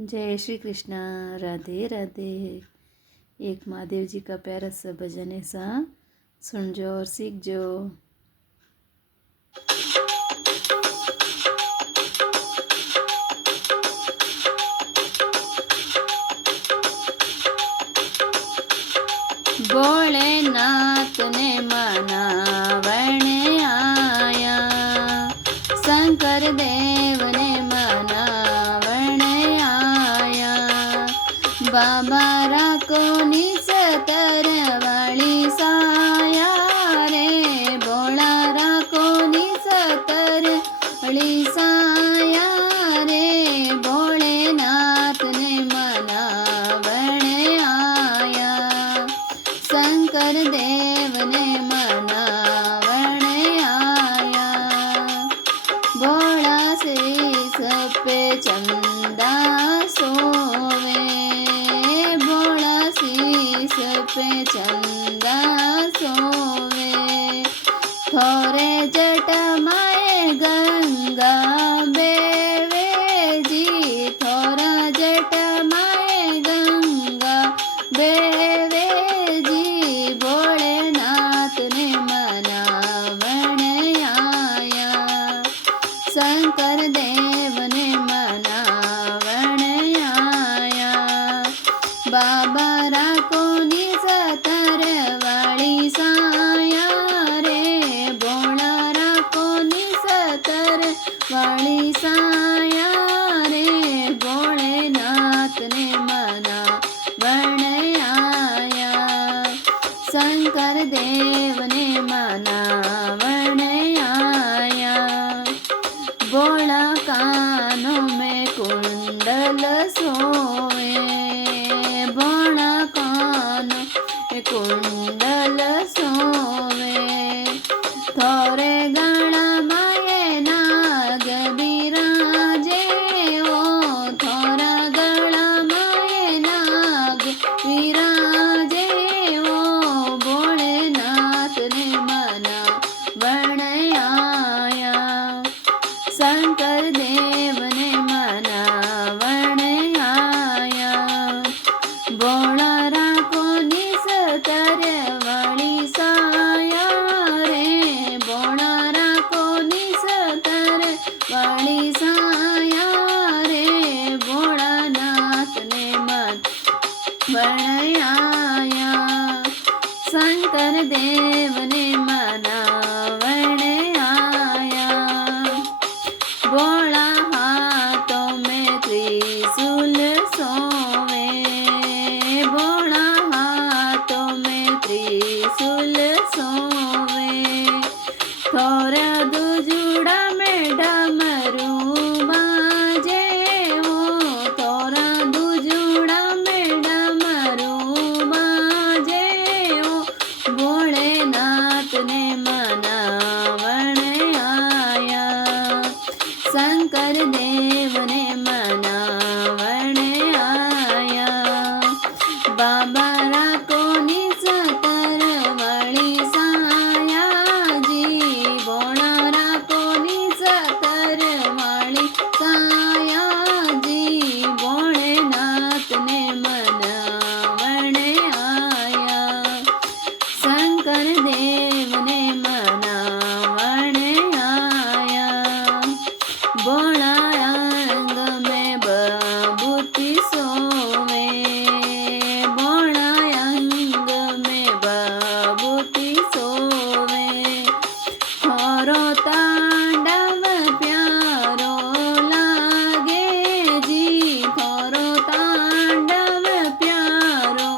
जय श्री कृष्णा। राधे राधे। एक महादेव जी का प्यारा सा भजन है सा, सुन जो और सीख जो। भोलेनाथ ने मनावण आया, शंकर देव ने मनावण आया। बाबा राको निसतर वाली साया रे, भोला राको निसतर वाली साया रे। भोलेनाथ ने मनावण आया, शंकर देव ने मनावण आया। भोला शीश पे चंदा सोवे, भोला शीश पे चंदा सोवे। थोरे जटमाए गंगा बेवे जी, थोरा जटमाए गंगा बेवे जी। भोलेनाथ ने मनावण आया, शंकर देव ने मनावण आया। बाबा राको निसतर वाली साया रे, भोला राको निसतर वाली साया रे। भोलेनाथ ने मनावण आया, शंकर देव ने मनावण आया। भोला कानों में कुंडल सोए, भोला कानों में कुंडल सोवे। थोरे गणा माये नाग बिराजे ओ, थोरा गणा माये नाग बिराजे ओ। भोलेनाथ ने मनावण आया, शंकर देव ने मनावण आया। भोला राको निसतर वाली साया रे, भोला राको निसतर वाली साया रे। भोलानाथ ने मनावण आया, शंकर देव ने मनावण आया। भोला हाथों में त्रिशूल सोवे, भोला हाथों में त्रिशूल सोवे। थोरा दुजुड़ा में डमरू बाजे वो, थोरा दुजुड़ा में डमरू बाजे वो। भोलेनाथ ने मनावण आया, शंकर देव ने मनावण आया। बाबा राको निसतर वाली साया जी, भोला राको निसतर वाली साया जी। भोलेनाथ ने मनावण आया, शंकर देव ने मनावण आया। भोला अंग में बबूती सोवे, भोला अंग में बबूती सोवे। थोरो तांडव प्यारो लागे जी, थोरो तांडव प्यारो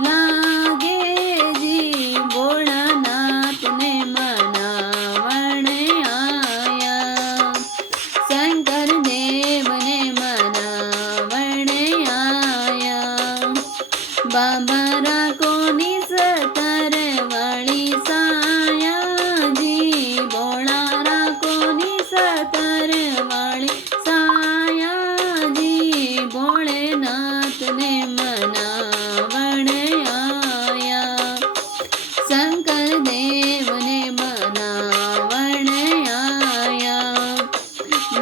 लागे जी। भोलानाथ ने मनावण आया, शंकर देव ने मनावण आया। बाबा राको निसतर वाली साया जी, भोला राको निसतर वाली साया जी। भोलेनाथ ने मनावण आया, शंकर देव ने मनावण आया।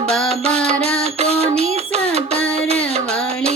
बाबा राको निसतर वाली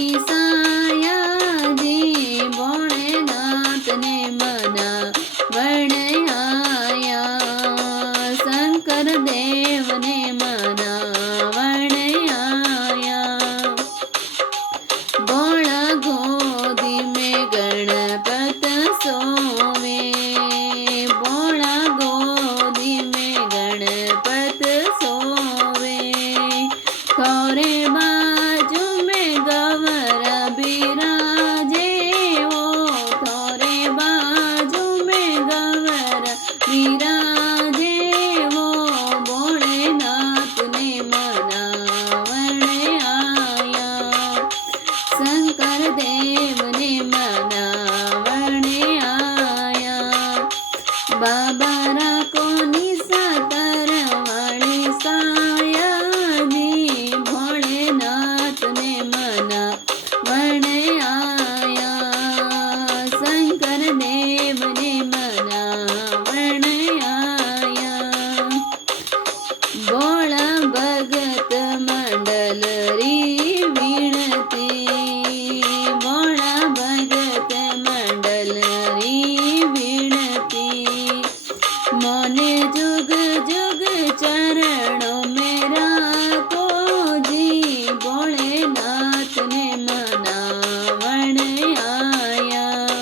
ભોળેનાથને મનાવણ આયા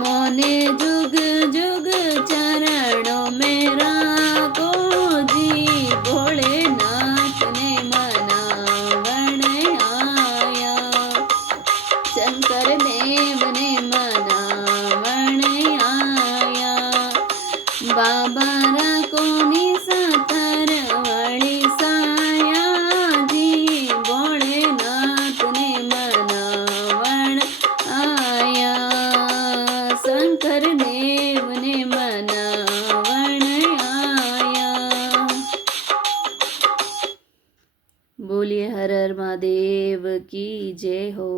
મોને જુગ જુગ ચરણો में રાખો જી ભોળેનાથને મનાવણ આયા શંકર દેવને મનાવણ આયા બાબા રાખોની સાતર વળી સાયાજી ભોળેનાથને મનાવણ આયા શંકર દેવને મનાવણ આયા બોલીએ હર હર મહાદેવ કી જય હો।